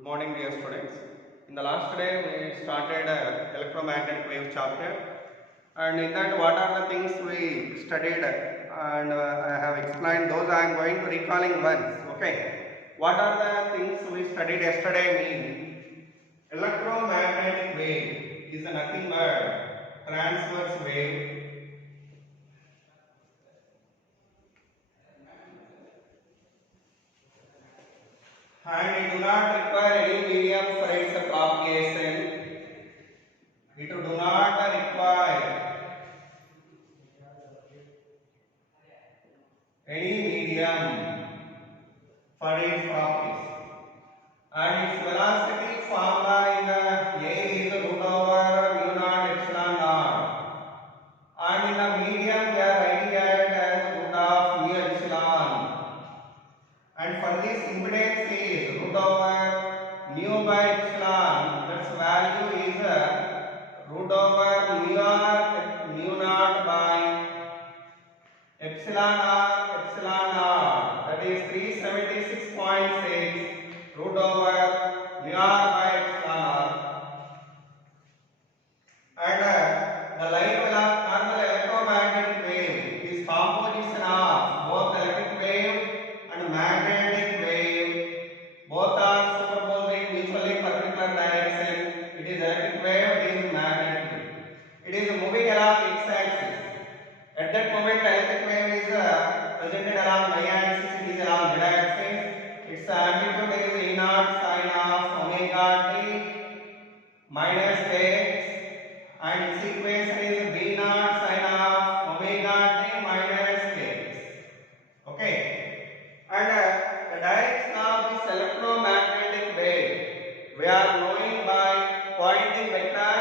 Good morning, dear students. In the last day, we started electromagnetic wave chapter, and in that, what are the things we studied, and I have explained those. I am going to recalling once. Okay, what are the things we studied yesterday? Mean electromagnetic wave is nothing but transverse wave. And it do not require any medium for its propagation. It do not require any medium for its properties. And its velocity formula in the air is root over mu naught epsilon naught. And in the medium we are writing it as root of mu epsilon. And for this impedance is root over mu by epsilon. That's value is root over mu naught by epsilon naught. That is 376.6 root over mu r by epsilon r. And the light normal electromagnetic wave is composition of both electric wave and magnetic wave. Both are superposing mutually perpendicular direction. It is electric wave, it is magnetic wave. It is moving along x-axis. At that moment, electric wave is presented along y-axis, it is along z-axis. Its amplitude is E naught sin of omega t minus x, and its equation is B naught sin of omega t minus x. Okay, and the direction of this electromagnetic wave we are knowing by Poynting vector.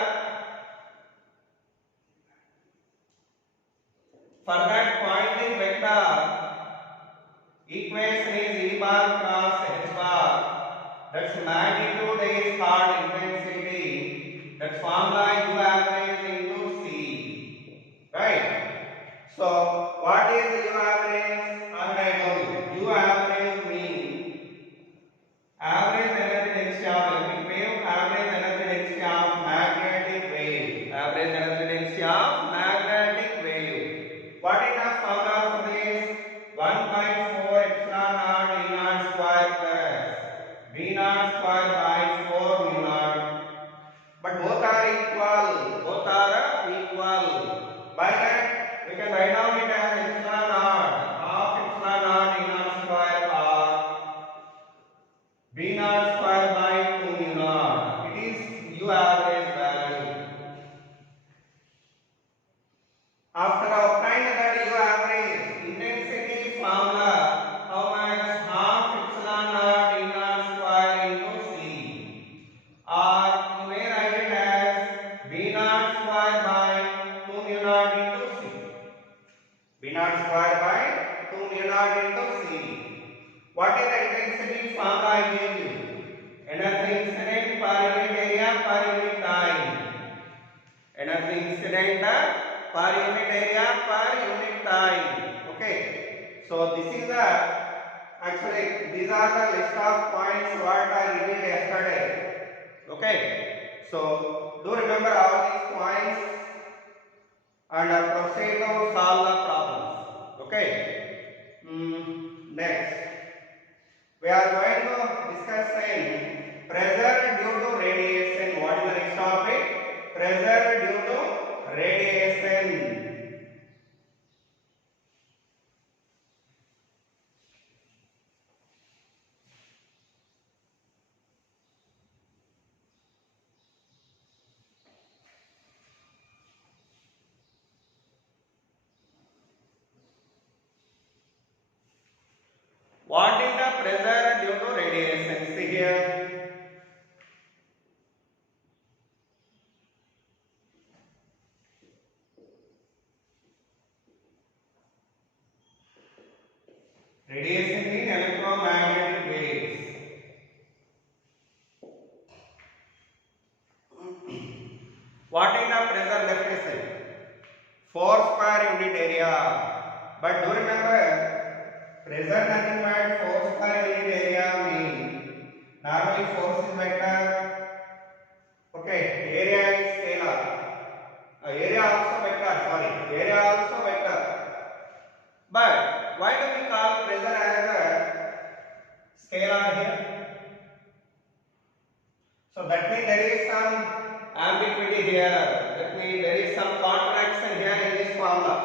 For that Poynting vector, equation is E bar cross H bar. That's magnitude is called intensity. That formula U average into C. Right? So, what is U average? I told you. U average means average energy density of electric wave, average energy density of magnetic wave. Average energy density of magnetic wave. What is the formula for this? 1 by 4 epsilon naught E naught square plus B naught square by 4 mu naught. But both are equal. Both are equal. By that, we can write down it as epsilon naught half epsilon naught E naught square or B naught square by 2 mu naught. It is U average value. After obtaining that U average, intensity formula, how much? Half epsilon naught E naught square into C. Or you may write it as B naught square by 2 mu naught into C. B naught square by 2 mu naught into C. What is the intensity formula I gave you? Energy incident per unit area per unit time. Energy incident per unit area per unit time. Okay. So this is the actually these are the list of points what I revealed yesterday. Okay. So do remember all these points and proceed to solve the problems. Okay. Next, we are going to discuss pressure due to radiation. What is the next topic? Pressure due to radiation. What is the pressure due to radiation? See here. Radiation means electromagnetic waves. What is the pressure definition? Force per unit area. But do remember, pressure nothing but force per unit area means normally force is vector. Okay, area is scalar. Area also vector. Sorry, area also vector. But why do we call pressure as a scalar here? So that means there is some ambiguity here. That means there is some contradiction here in this formula.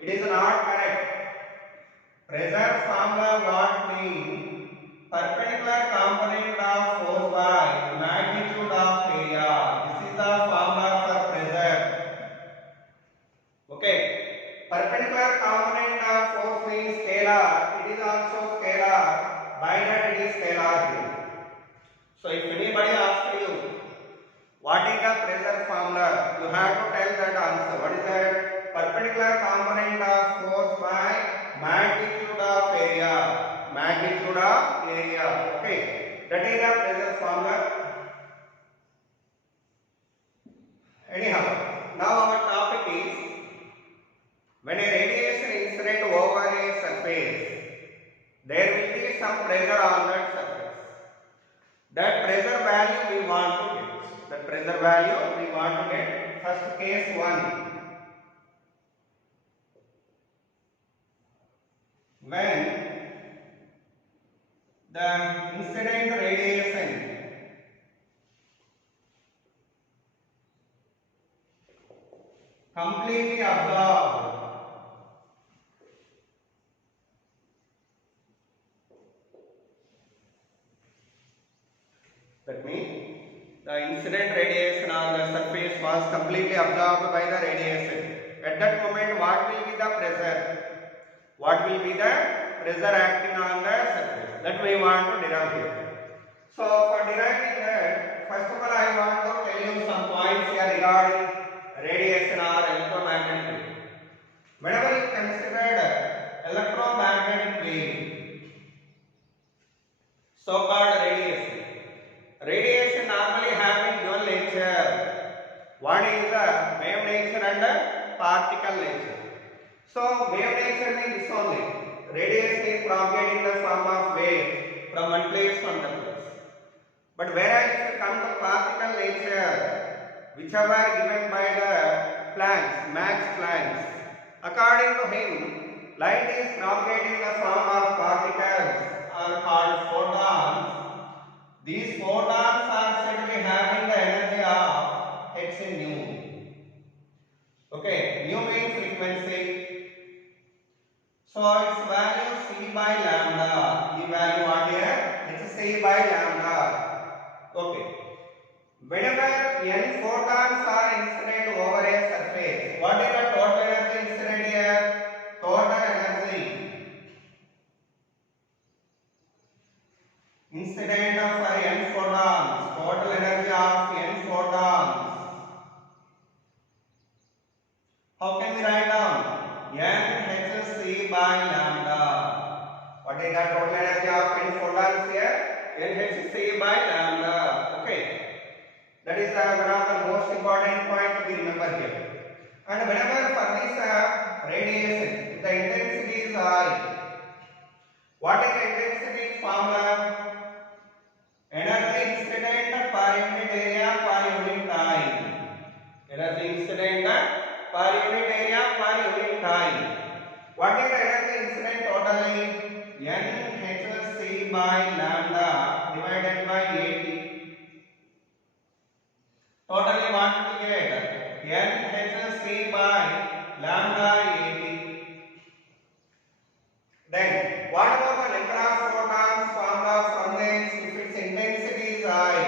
It is not correct. Pressure formula what means perpendicular component of force by magnitude of area. This is the formula for pressure. Okay. Perpendicular component of force means scalar. It is also scalar. By that it is scalar here. So if anybody asks you what is the pressure formula, you have to tell that answer. What is that? Perpendicular component of force by magnitude of area. Magnitude of area. Okay. That is the pressure formula. Anyhow, now our topic is when a radiation incident over a surface, there will be some pressure on that surface. That pressure value we want to get. That pressure value we want to get. First case 1. When the incident radiation completely absorbed that means the incident radiation on the surface was completely absorbed by the radiation. At that moment what will be the pressure? What will be the pressure acting on the surface? That we want to derive here. So for deriving that, first of all I want to tell you some points here regarding radiation or electromagnetic wave. Whenever you consider electromagnetic wave, so-called radiation. Radiation normally having dual nature. One is the wave nature and the particle nature. So wave nature means this only. Radiation is propagating in the form of wave from one place to another place. But whereas if you come to particle nature, whichever given by the Planck, Max Planck, according to him, light is propagating in the form of particles are called photons. These photons are said to be having the energy of h in nu. Okay, nu means frequency. So its value c by lambda. The value what here? It's c by lambda. Okay. Whenever n photons are incident over a surface, what is the total energy incident here? Total energy incident of n photons. Total energy of n photons. How can we write down? nhc by lambda. What is the total energy of n photons here? nhc by lambda. Okay. That is one of the most important point to be remember here. And whenever for this radiation, the intensity is high. What is the intensity formula? Energy incident per unit area per unit time. Energy incident per unit area per unit time. What is the energy incident totally? nhc by lambda divided by 80. Totally what to get? nhc by lambda 80. Then what about the number of photons formula from this if its intensity is high?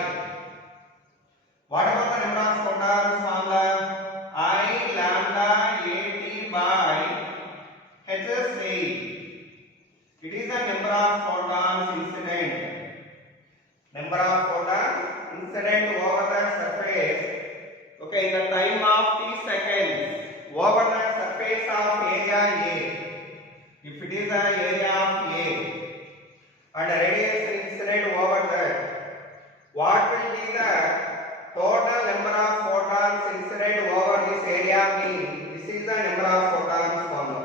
What about the number of photons formula? I lambda 80 by hc. It is the number of photons incident. Number of photons incident over the surface. Okay, in the time of t seconds over the surface of area A. If it is an area of A and radiation incident over that, what will be the total number of photons incident over this area B? This is the number of photons formula.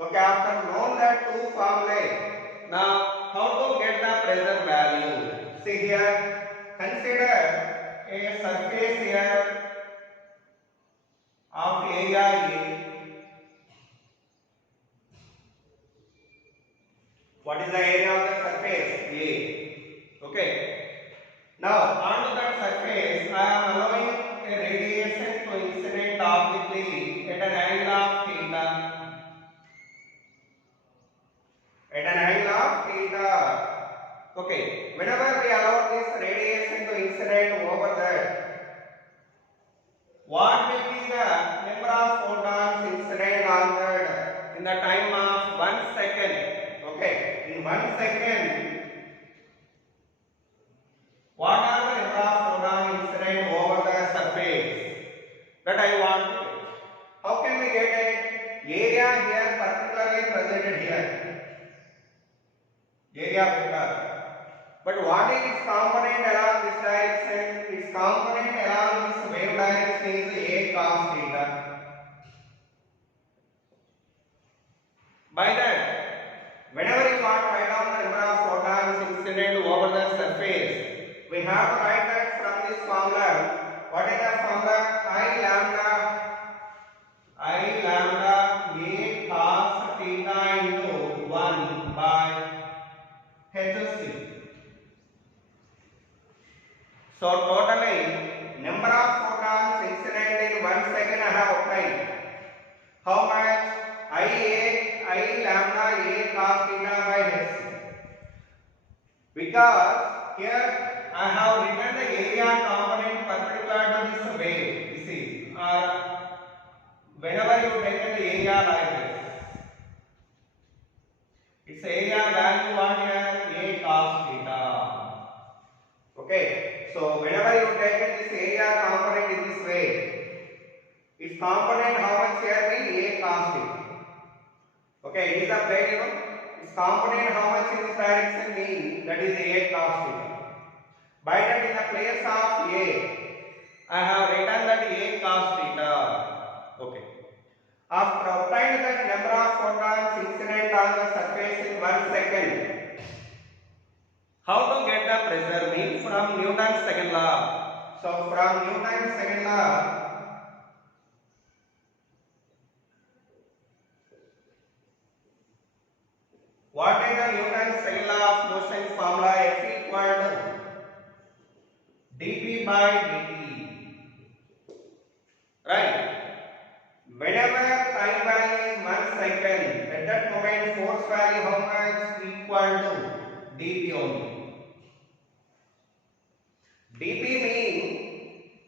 Okay, after known that two formulae, now how to get the pressure value? See here. here. Consider a surface here of area A. What is the area of the surface? A. Okay. Now, on that surface, I am allowing a radiation to incident obliquely at an angle of theta. At an angle of theta. Okay. Whenever we allow this radiation to incident over that, what will be the number of photons incident on that in the time of 1 second? Okay. In 1 second, what are the number of photons incident over the surface? That I want to get. How can we get it? Area here particularly presented here. Area vector. But what is its component along this direction? Its component along this wave direction is A cos theta. By that, whenever you want to write down the number of photons incident over the surface, we have to write that from this formula. What is the formula? I lambda A cos theta into 1 by hc. So totally number of photons incident in 1 second I have obtained. How much? I lambda A cos theta by hc. Because here I have written the area component perpendicular to this wave. This is whenever you take the area like this, its area value what here? A cos theta. Okay. So whenever you take this area component in this way, its component how much here means A cos theta. Okay, it is a plane, you know. Its component how much in this direction means that is A cos theta. By that in the place of A, I have written that A cos theta. Okay. After obtaining that number of photons incident on the surface in 1 second, how to get the pressure means from Newton's second law. So from Newton's second law, what is the Newton's second law of motion formula? F equal to dp by dt. Right? Whenever time value is 1 second, at that moment force value how much? Equal to dp only. dp means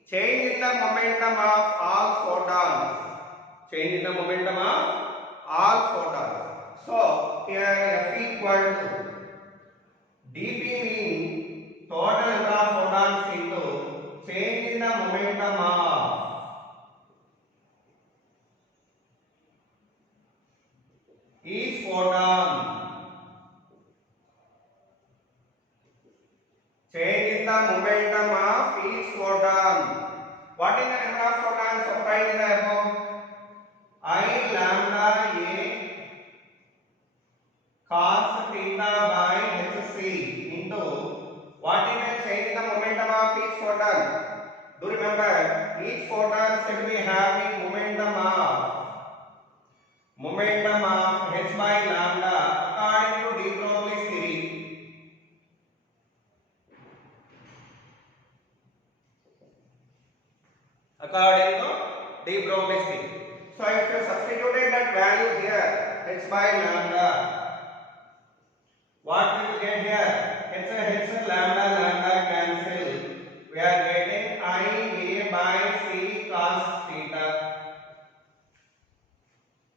change in the momentum of all photons. Change in the momentum of all photons. So here F equal to dp means total number of photons into change in the momentum of each photon. Change in the momentum of each photon. What is the number of photons obtained in the above? I lambda A cos theta by hc into what is the change in the momentum of each photon? Do remember, each photon should be having momentum of h by lambda according to de Broglie's theory. According to de Broglie's theory. So if you substituted that value here, h by lambda, what we will get here? H lambda cancel. We are getting I A by C cos theta.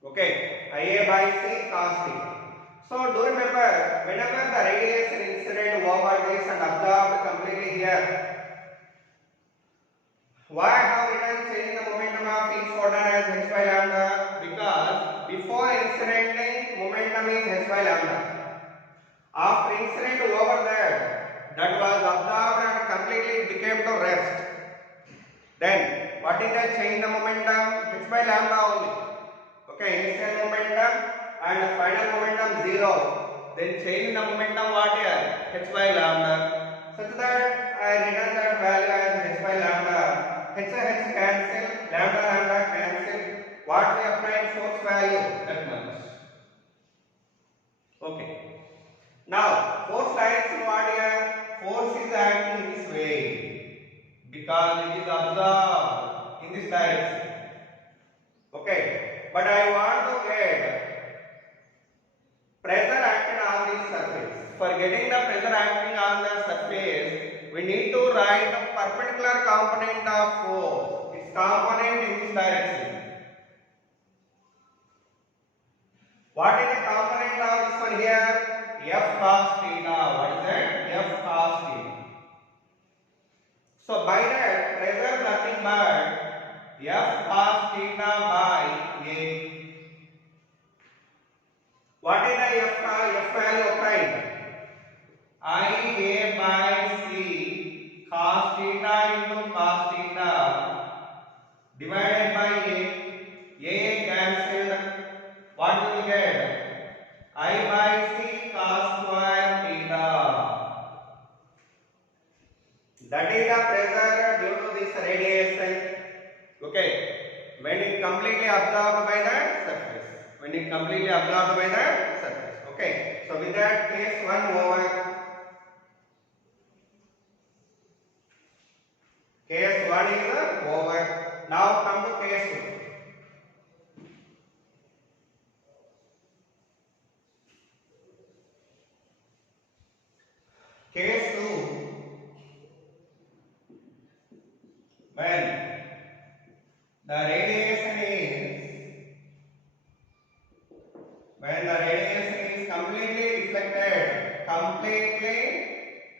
Okay, I A by C cos theta. So do remember, whenever the radiation incident over this and absorbed completely here, why have written change the momentum of each photon as h by lambda? Because before incidenting, momentum is h by lambda. After incident over that was absorbed and completely became to rest. Then what is the change in the momentum? H by lambda only. Okay, initial momentum and final momentum 0. Then change in the momentum what here? H by lambda. such that I return that value as h by lambda. H cancel, lambda cancel. What we apply force value that much. Okay. Now force lines what here? Force is acting this way because it is absorbed in this direction. Okay. But I want to get pressure acting on this surface. For getting the pressure acting on the surface, we need to write the perpendicular component of force. Its component in this direction. What is the component of this one here? F cos theta. What is that? F cos theta. So by that, pressure nothing but F cos theta by A. What is the F value obtained? IA by C cos theta into cos theta divided by A cancelled. What do we get? I by C cos square theta. That is the pressure due to this radiation. Okay. When it completely absorbed by the surface. When it completely absorbed by the surface. Okay. So with that, case 1 over. Case 1 is over. Now come to case 2. Case 2, when the radiation is completely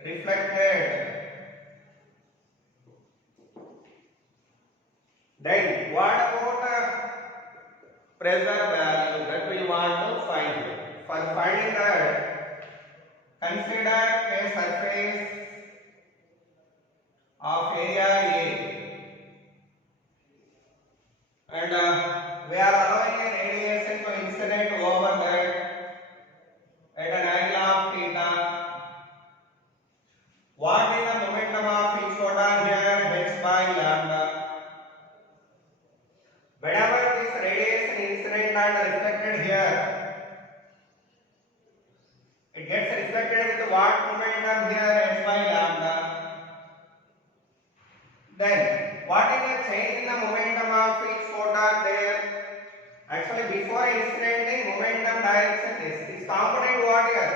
reflected, then what about pressure value that we want to find? For finding that, consider a surface of area A, and we are allowing a radiation to incident over that at an angle of theta. What is the momentum of each photon here? H by lambda. Whenever this radiation incident and reflected here, it gets reflected with what momentum here? H by lambda. Then what is the change in the momentum of each photon there? Actually, before incidenting, momentum direction is component what here?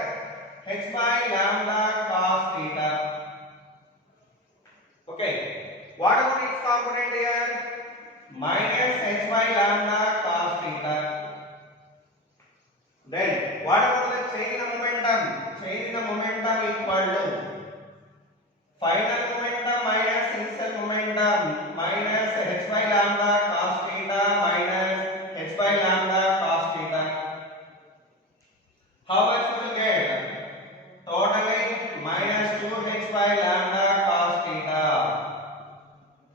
H by lambda cos theta. Okay. What about its component here? Minus H by lambda cos theta. Then what about the change in the momentum? Change in the momentum equal to final momentum minus initial momentum minus H by lambda cos theta minus H by lambda cos theta. How much will you get? Totally minus 2H by lambda cos theta.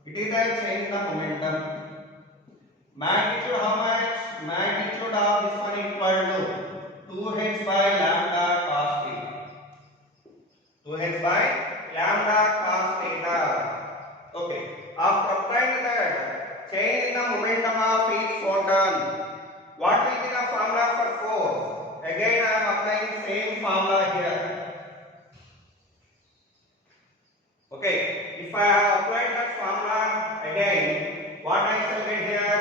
It is a change in the momentum. Magnitude how much? Magnitude of this one equal to 2H by lambda cos theta. 2H by lambda cos theta. Okay. After applying that change in the momentum of each photon, what will be the formula for force? Again I am applying same formula here. Okay. If I have applied that formula again, what I shall get here?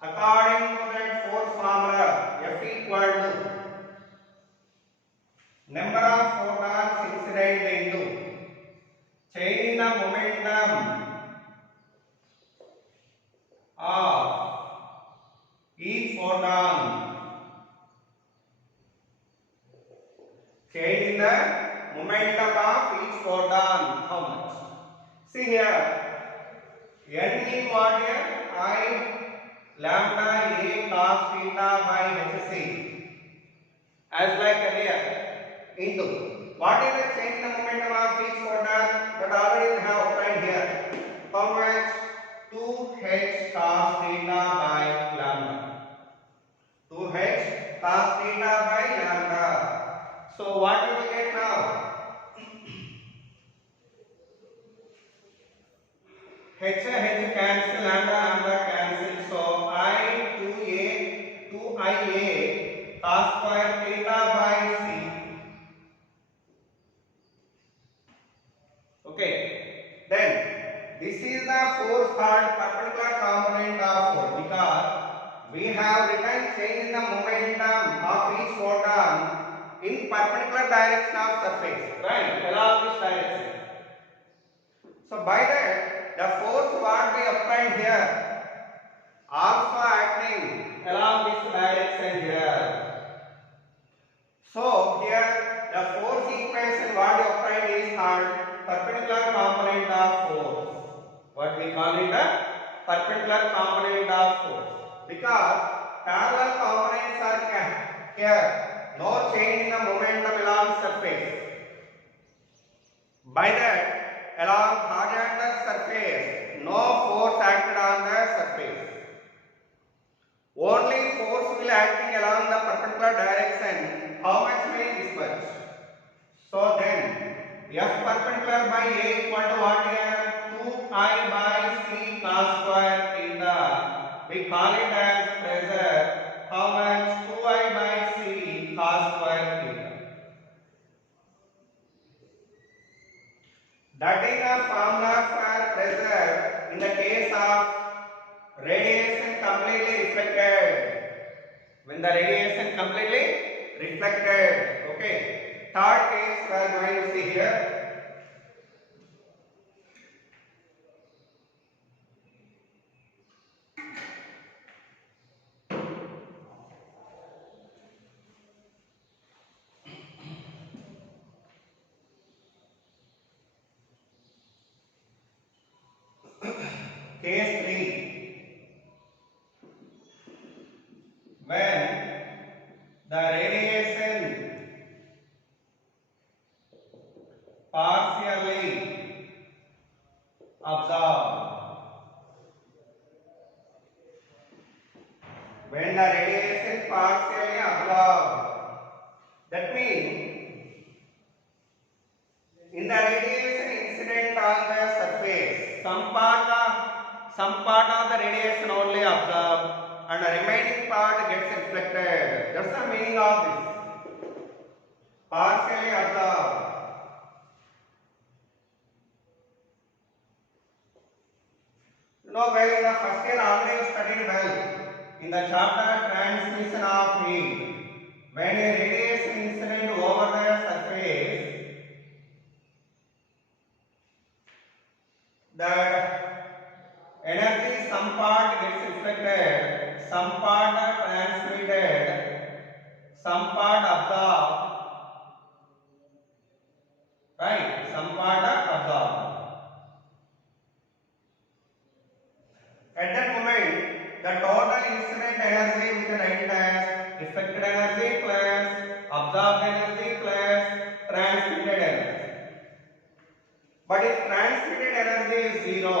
According to that force formula, F equal to number of photons incident into change in the momentum of each photon. Change in the momentum of each photon. How much? See here. N is what here? I lambda A cos theta by Hc. As like earlier. Into what is the change in the momentum of each photon that already we have applied here? How much? 2H cos theta by lambda. 2H cos theta by lambda. So what do we get now? H cancel and cancel. So I 2a cos square theta by c. Okay. Then this is the force called perpendicular component of force because we have written change in the momentum of each photon in perpendicular direction of surface, right? Along this direction. So by that, the force what we applied here also acting along this direction here. So here the force equation what we applied is called perpendicular component of force. What we call it the perpendicular component of force because parallel components are here. No change in the momentum along surface. By that, along horizontal surface, no force acted on the surface. Only force will acting along the perpendicular direction. How much will this much? So then, F perpendicular by A equal to what here? 2I by C cos square theta. We call it as pressure. How much? 2I by C cos square theta. That is the formula for pressure in the case of radiation completely reflected. When the radiation completely reflected. Okay. Third case we are going to see here. Case 3. When the radiation partially absorbed. When the radiation partially absorbed. That means in the radiation incident on the surface, some part of the radiation only absorbed and the remaining part gets reflected. That's the meaning of this. Partially absorbed. Well, in the first year already studied well in the chapter transmission of heat. When a radiation incident over the surface, that energy some part gets reflected, some part transmitted, some part absorbed, right? Some part absorbed. At that moment, the total incident energy we can write it as reflected energy plus absorbed energy plus transmitted energy. But if transmitted energy is zero,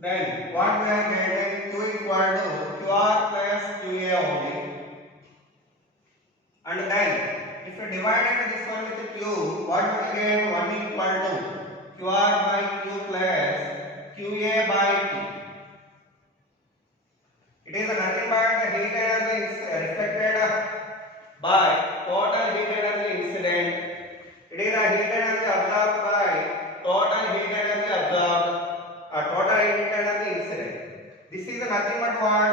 then what we are getting Q equal to QR plus QA only. And then if you divided this one with Q, what we will get 1 equal to QR by Q plus QA by Q. It is nothing but the heat energy is reflected by total heat energy incident. It is a heat energy absorbed by total heat energy absorbed, total heat energy incident. This is nothing but what?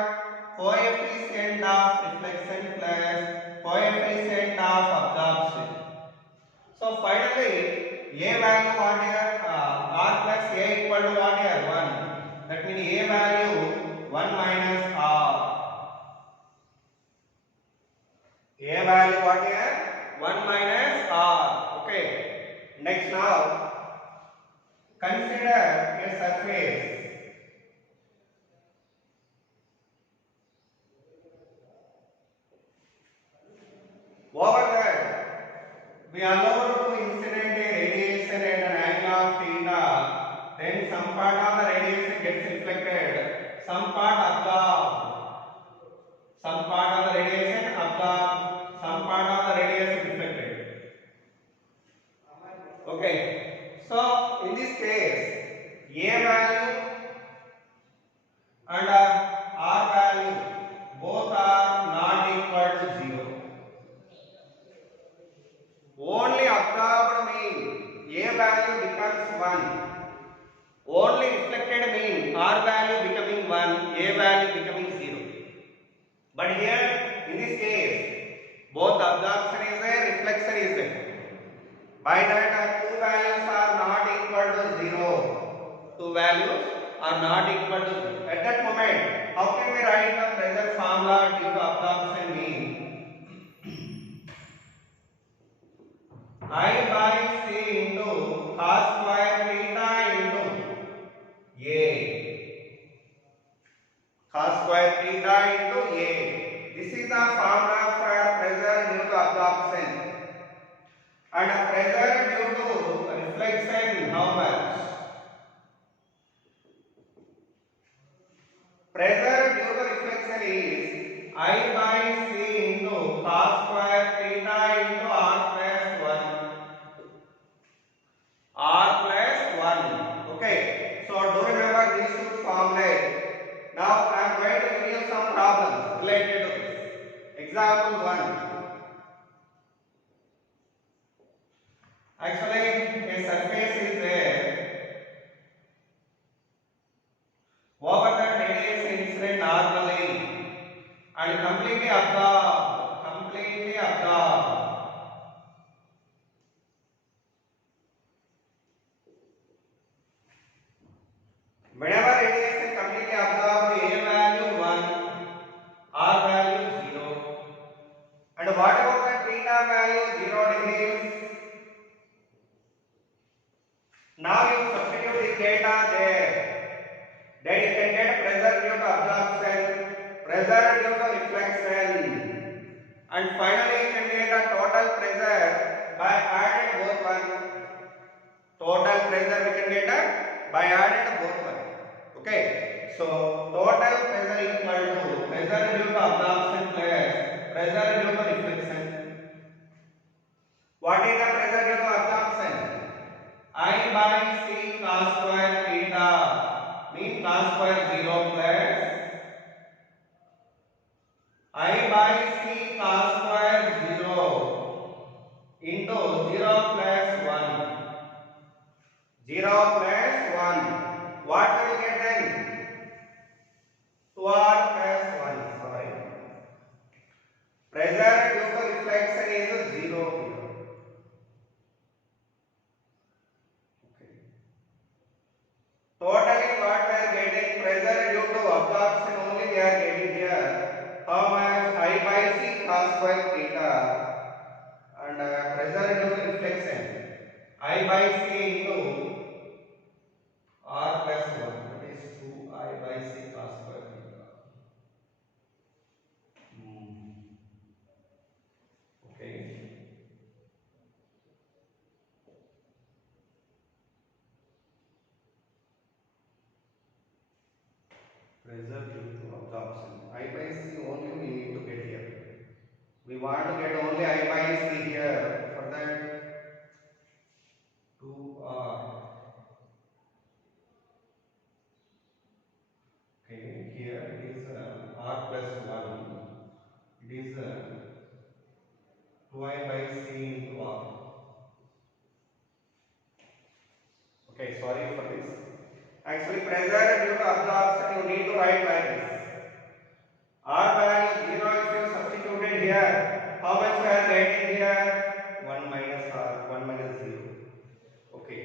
Coefficient of reflection plus coefficient of absorption. So finally, A value what here? R plus A equal to what here? 1. That means A value 1 minus R. A value what here? 1 minus R. Okay. Next now, consider a surface. Over that, we allow to incident a radiation at an angle of theta. Then some part of the radiation gets reflected, some part absorbed. Some part of the radiation absorbed, some part of the radiation reflected. Okay. So in this case, A value and R value both are not equal to 0. Only observed mean A value becomes 1. Only reflected mean R value becoming 1, A value becoming 0. But here in this case, both absorption is there, reflection is there. By that two values are not equal to 0. Two values are not equal to 0. At that moment, how can we write the pressure formula due to absorption mean? I by C into cos square theta into A. Cos square theta into A. This is the formula for pressure due to absorption. And pressure due to reflection, how much? Pressure due to reflection is I by C into cos square theta into R plus 1. R plus 1. Okay. So do remember these two formulas. Now I am going to give you some problems related to this. Example 1. Actually, a surface is there. Over that radius incident normally and completely absorbed. Completely absorbed. Whenever radius is completely absorbed, A value 1, R value 0. And what about the theta value 0 degrees? Now you substitute this data there. Then you can get pressure due to absorption, pressure due to reflection, and finally you can get a total pressure by adding both one. Total pressure we can get by adding both one. Okay. So total pressure equal to pressure due to absorption plus pressure due to reflection. What is the pressure due to absorption? I by C cos square theta means cos square 0 plus I by C cos square 0 into 0 plus 1. 0 plus 1. What will you get then? 2R plus 1. Sorry. Pressure due to reflection is 0 here. Totally what we are getting, pressure due to absorption only we are getting here. How much? I by C cos square theta. And pressure due to reflection. I by C into R plus 1. That is 2I by C cos square theta. Okay. Pressure due to absorption. I by C only we need to get here. We want to get only I by C here. For that 2R. Okay, here it is R plus 1. It is 2I by C into R. Okay, sorry for this. Actually, pressure due to absorption you need to write like this. R value 0 if you substituted here. How much we are getting here? 1 minus R, 1 minus 0. Okay.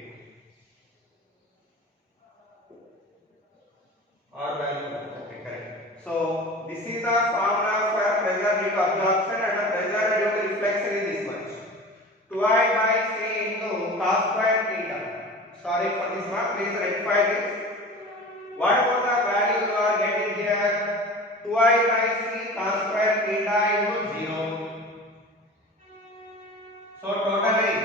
R value, okay, correct. So, this is the formula for pressure due to absorption and the pressure due to reflection is this much. 2I by C into cos square theta. Sorry for this one, please rectify this. What about the value you are getting here? 2I by C cos square theta into 0. So totally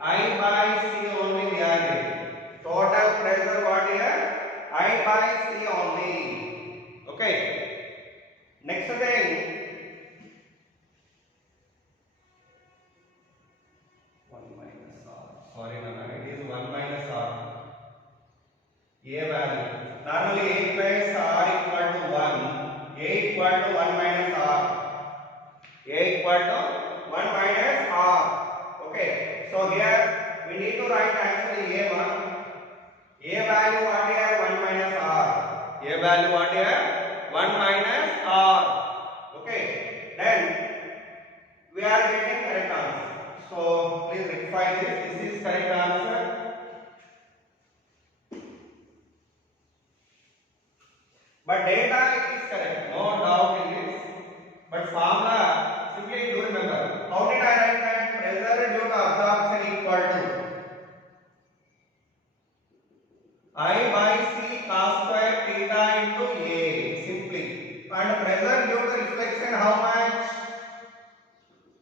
I by C only we are getting. Total pressure what here? I by C only. Okay. Next thing. 1 minus R. Sorry, Nana, it is 1 minus r. A value. Normally A plus r equal to 1. A equal to 1 minus r. A equal to 1 minus r. Okay. So here we need to write actually A1. A value what here? 1 minus r. A value what here? 1 minus r. Okay. Then we are getting correct answer. So please rectify this. This is correct answer. But data it is correct. No doubt in this. But formula simply do remember. How did I write that? Pressure due to absorption equal to I by C cos square theta into A. Simply. And pressure due to reflection how much?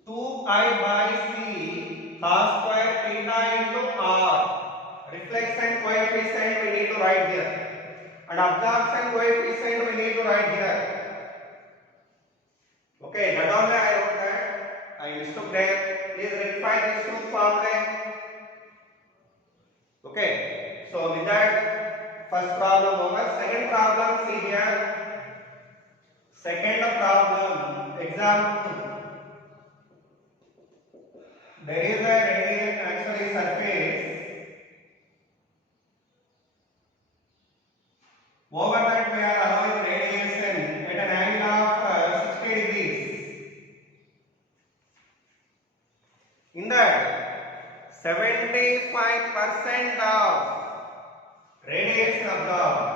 2I by C cos square theta into R. Reflection coefficient we need to write here. And absorption coefficient we need to write here. Okay, not only I wrote that, I mistook them. Please rectify these two formulas. Okay, so with that, first problem over. Second problem, see here. Second problem, example. There is a radius, actually surface. Over that we are allowing radiation at an angle of 60 degrees. In that, 75% of radiation absorbed.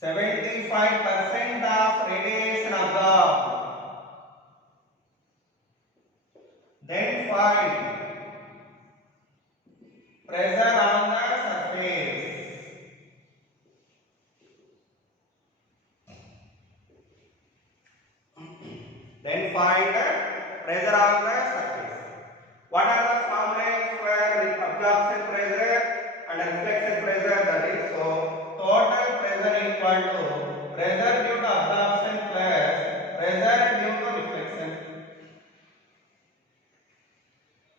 75% of radiation absorbed. Then find pressure on the surface. Then find pressure on the surface. What are the formulas for absorption pressure and reflection pressure? That is, so total pressure equal to pressure due to absorption plus pressure due to reflection.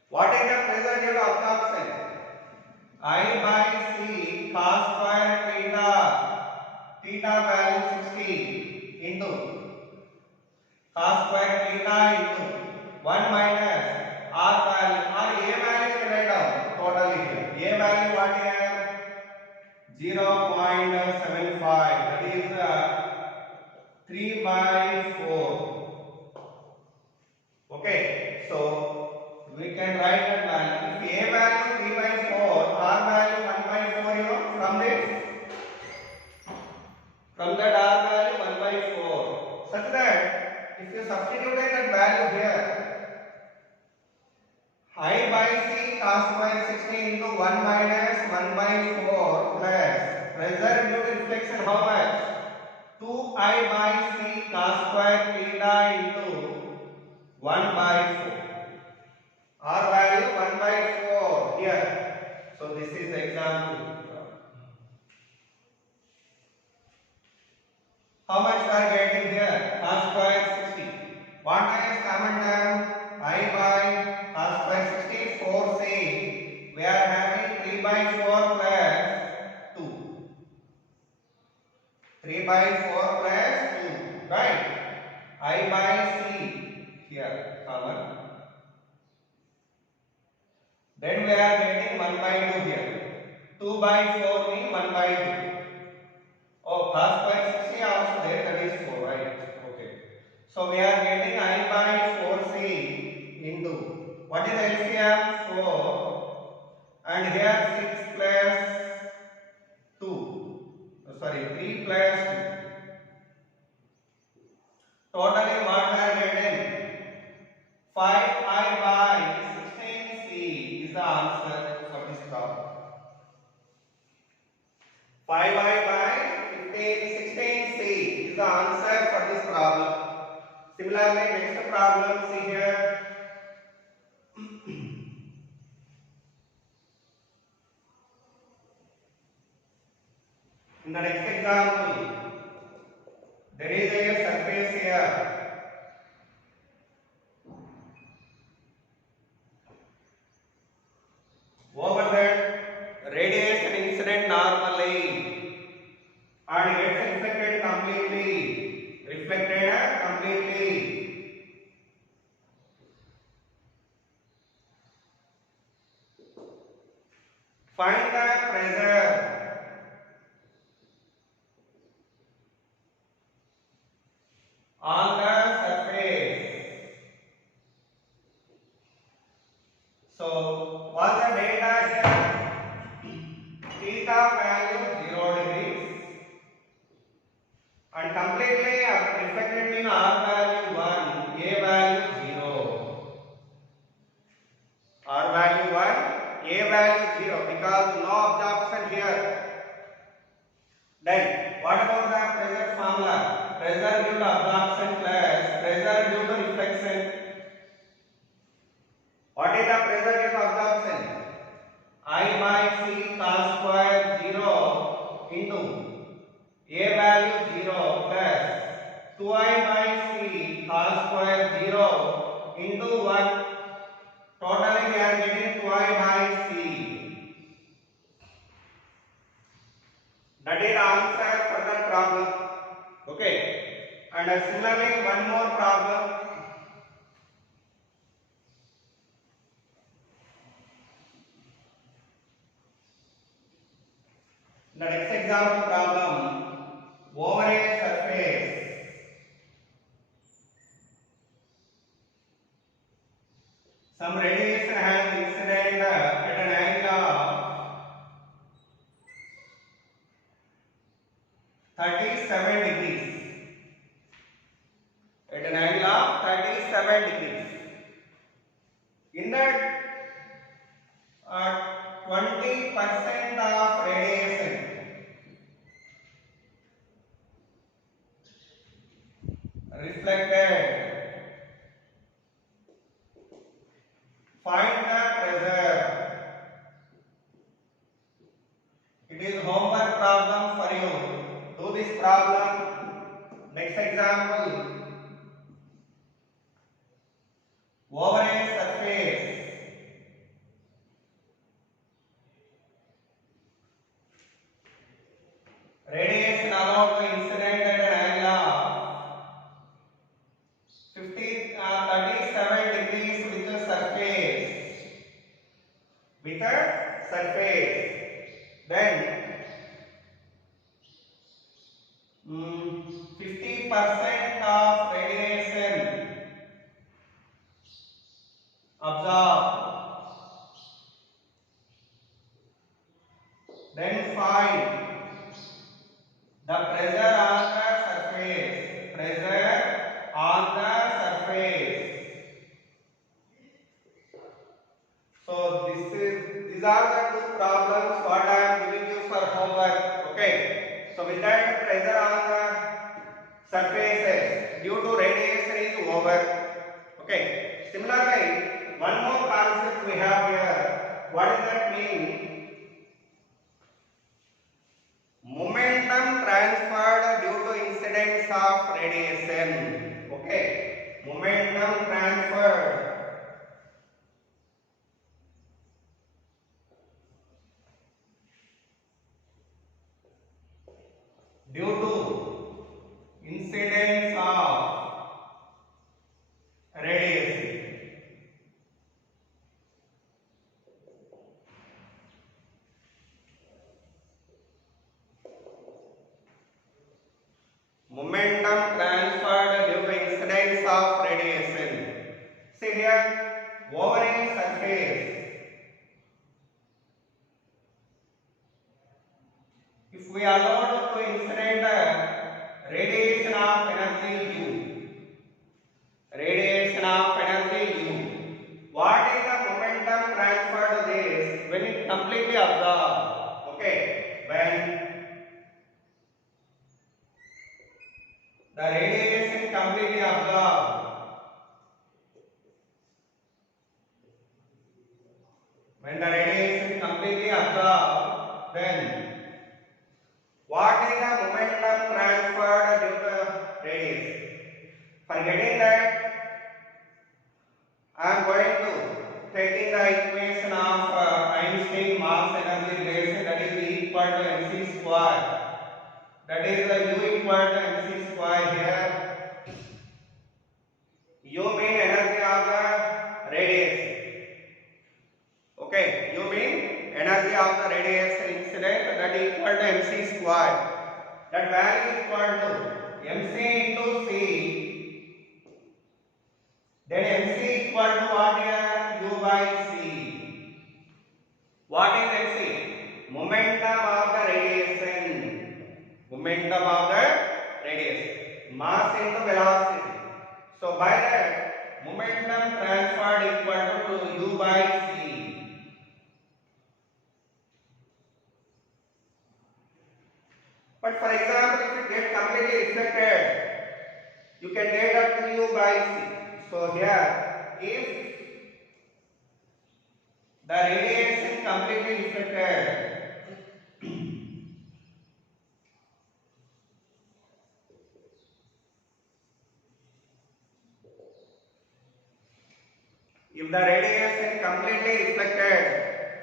What is the pressure due to absorption? I by C cos square theta, theta value 60 into cos square theta into 1 minus r value, or A value we write down totally here. A value what here? 0.75, that is 3 by 4. Okay, so we can write that value. If A value 3 by 4, R value 1 by 4, you know, from this, from that R value 1 by 4, such that if you substitute that value here, I by C cos square 60 into 1 minus 1 by 4 plus pressure due to reflection how much? 2I by C cos square theta into 1 by 4. R value 1 by 4 here. So this is example. How much we are getting here? Cos square 60. What is common term? I by cos square 60 4C. We are having 3 by 4 plus 2. 3 by 4 plus 2. Right? I by C here common. Then we are getting 1 by 2 here. 2 by 4 means 1 by 2. Oh, cos square 60 also there, that is 4, right? Okay. So we are getting I by 4C into, what is LCM? 4. And here 6 plus 2. Sorry, 3 plus 2. Totally what we are getting? 5I by 16C is the answer for this problem. 5I by 16C is the answer for this problem. Similarly, next problem, see here. In the next example, there is a surface here. Find the pressure on the surface. So what the data here? Theta value 0 degrees and completely reflected in R value 1, A value 0. R value 1, A value 0 because no absorption here. Then what about the pressure formula? Pressure due to absorption plus pressure due to reflection. What is the pressure due to absorption? I by C cos square 0 into A value 0 plus 2I by C cos square 0 into 1. Totally we are getting 2I by C. That is the answer for that problem. Okay. And similarly one more problem. The next example problem, over a surface, some radiation has incident at an angle of 37 degrees. At an angle of 37 degrees. In that 20% of radiation reflected. Find the pressure. It is homework problem for you. Do this problem. Next example. Over a surface. Radiation allowed to incident at an angle of 37 degrees with the surface. With a surface. Then 50% of radiation absorbed. Then find the pressure on the surface. Pressure on the surface. So these are the two problems what I am giving you for homework. Okay. So with that, pressure on the surfaces due to radiation is over. Okay. Similarly, one more concept we have here. What does that mean? Momentum transferred due to incidence of radiation. Okay. Momentum transferred due to incidence of radiation. Momentum transferred due to incidence of radiation. See here, over a surface. If we allow to incident radiation of energy U, radiation of energy U, what is the momentum transferred to this when it completely absorbed? Okay, when the radiation completely absorbed, when the radiation completely absorbed, then what is the momentum transferred due to radiation? For getting that, I am going to taking the equation of Einstein mass energy relation, that is equal to mc square. That is the U equal to mc square here. U mean energy of the radiation. Okay, U mean energy of the radiation incident, that is equal to mc square. That value is equal to mc into c. Then mc equal to what here? U by c. What is mc? Momentum of the radiation. Momentum of the radiation. Mass into velocity. So by that, momentum transferred equal to U by c. But for example, if it gets completely reflected, you can get up to U by c. So here, if the radiation completely reflected, if the radiation completely reflected,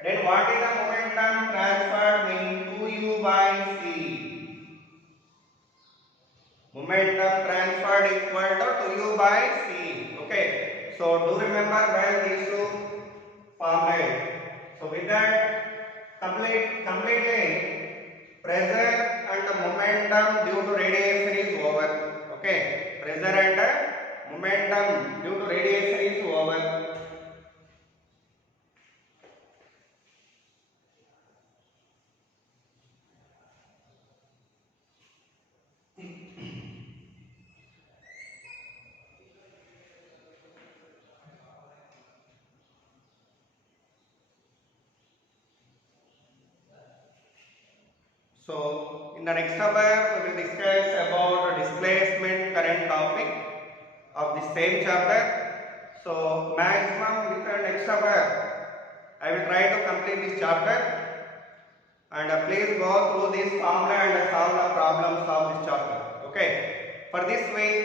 then what is the momentum transferred mean 2U by c. Momentum transferred equal to 2U by c. Okay. So do remember when these two formulae. So with that, completely pressure and the momentum due to radiation is over. Okay. Pressure and momentum due to radiation is over. So, in the next hour, we will discuss about displacement current topic of the same chapter. So, maximum with the next hour, I will try to complete this chapter, and please go through this formula and solve the problems of this chapter. Okay. For this week,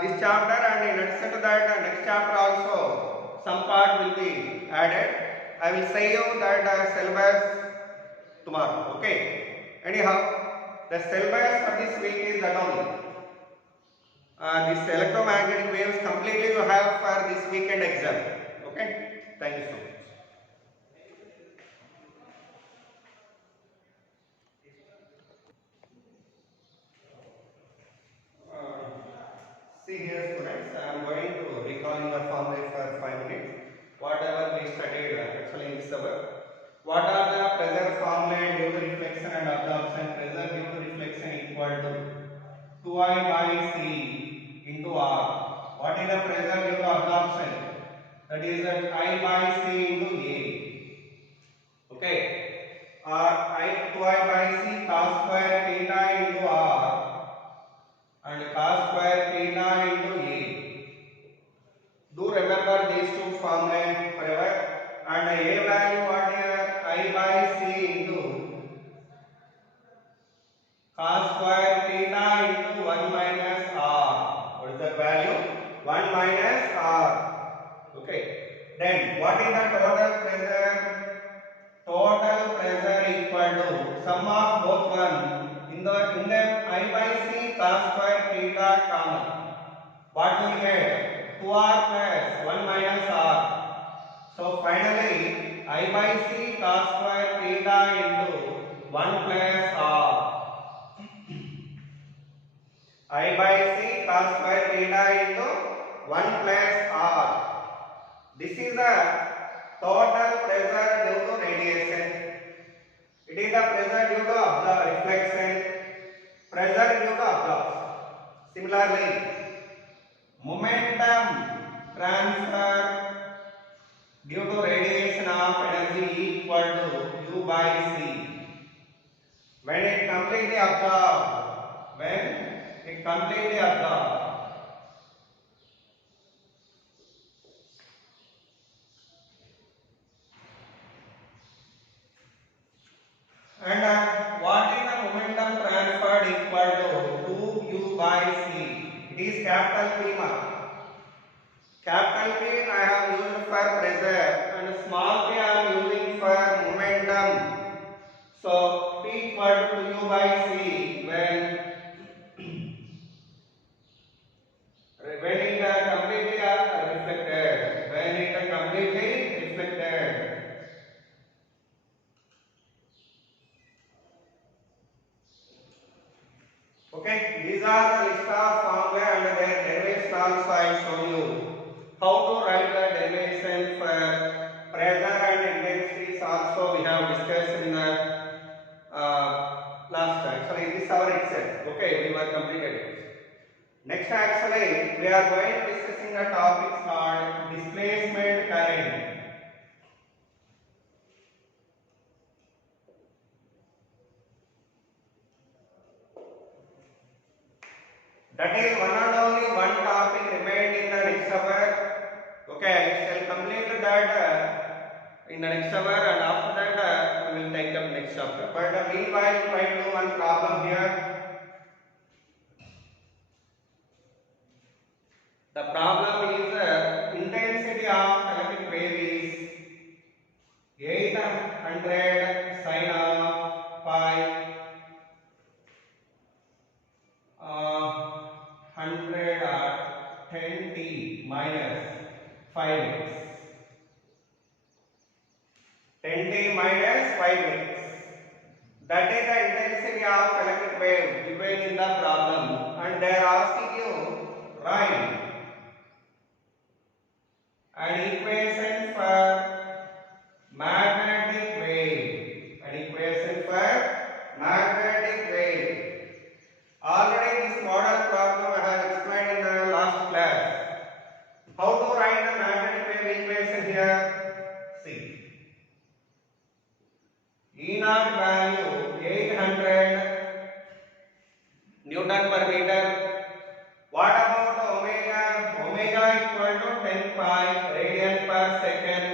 this chapter, and in addition to that, next chapter also some part will be added. I will say you that syllabus tomorrow. Okay. Anyhow, the syllabus for this week is that only. This electromagnetic waves completely you have for this weekend exam. Okay. Thank you so much. See here, students, I am going to recalling the formula for 5 minutes. Whatever we studied actually in this hour. What are the pressure formula due to reflection and absorption? Pressure due to reflection equal to 2I by C into R. What is the pressure due to absorption? That is I by C into A. Okay. I 2I by C cos square theta into R and cos square theta into A. Do remember these two formulae forever. And A value what here? I by C into cos square theta into 1 minus R. What is that value? 1 minus R. Okay. Then what is the total pressure? Total pressure equal to sum of both one. In them I by C cos square theta common. What will get? 2R plus 1 minus R. So finally, I by C cos square theta into 1 plus R. I by C cos square theta into 1 plus R. This is the total pressure due to radiation. It is the pressure due to reflection, pressure due to absorption. Similarly, momentum transfer due to radiation of energy equal to U by C. When it completely absorbed, and what is the momentum transferred equal to 2U by C. It is capital P mark. Capital P I have used for pressure and small p I am using for momentum. So P equal to U by C when it completely reflected. When it completely reflected. are going to discussing a topic called displacement current. That is one and only one topic remained in the next hour. Okay, I shall complete that in the next hour, and after that we will take up next chapter. But meanwhile, try to do one problem here. The problem is intensity of electric wave is 800 sine of pi 100 or 10t minus 5x. 10t minus 5x. That is the intensity of electric wave given in the problem, and they are asking you write an equation for magnetic wave. An equation for magnetic wave. Already this model problem I have explained in the last class. How to write the magnetic wave equation here? See. E naught value 800 Newton per meter. What about omega? Omega equal to 10 pi radian per second.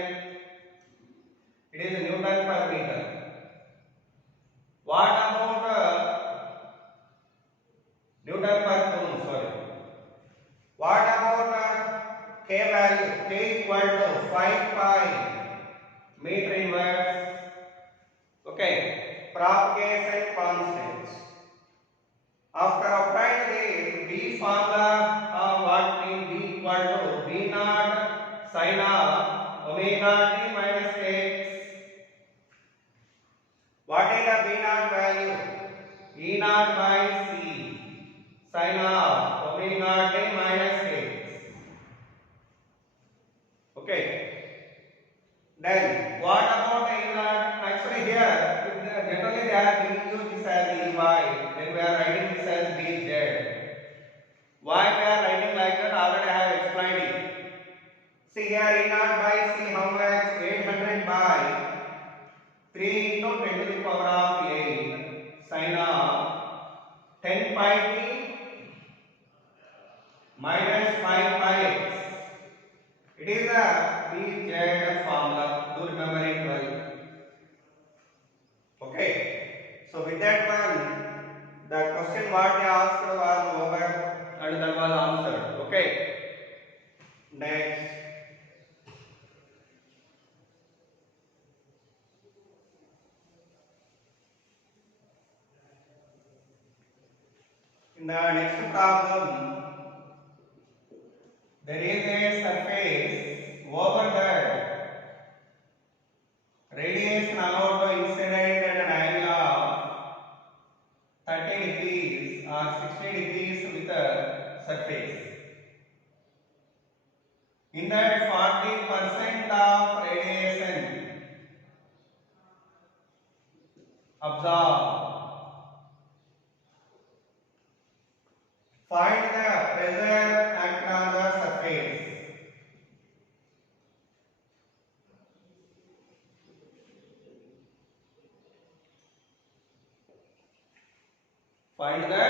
It is Newton per meter. What about Newton per coulomb? Sorry. What about K value? K equal to 5 pi meter inverse. Okay. Propagation constants. After applying this, B formula of what means B equal to B naught sine of omega t minus x. What is the B naught value? E naught by C sine of omega t minus x. Okay. Then what about A naught? Actually here generally they are giving you this as Ey. Then we are writing this as Dz. Why we are writing like that? Already I have explained it. See here E naught by C how much? 800 by 3 into 10 to the power of 8 sine of 10 pi t minus 5 pi x. It is a Dz formula. Do remember it well. Okay. So with that one, the question what they asked was over and that was answered. Okay. Next. In the next problem, there is a surface over that radiation allowed to incident at an angle of 30 degrees or 60 degrees with the surface. In that 40% of radiation absorbed. Find the pressure acting on the surface. Find the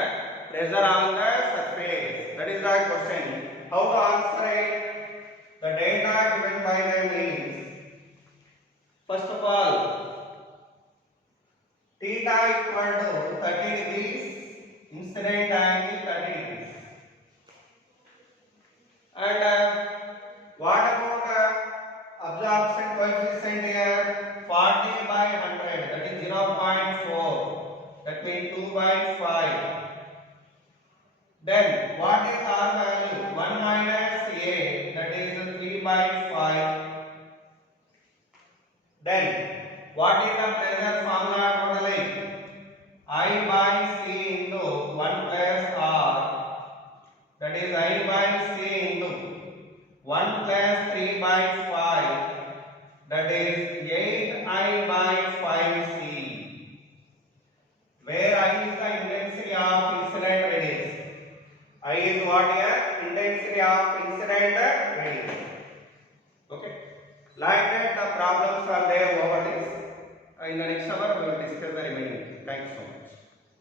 pressure on the surface. That is the question. How to answer it? The data given by them is, first of all, theta equal to 30 degrees, incident angle 30 degrees. And what about absorption coefficient here? 40 by 100, that is 0.4. That means 2 by 5. Then what is R value? 1 minus A, that is 3 by 5. Then what is the pressure formula totally? I by C into 1 plus R, that is I by C into 1 plus 3 by 5, that is 8I by 5C, where I is the intensity of incident radius. I is what here? Intensity of incident radius. Okay, like that the problems are there over this. In the next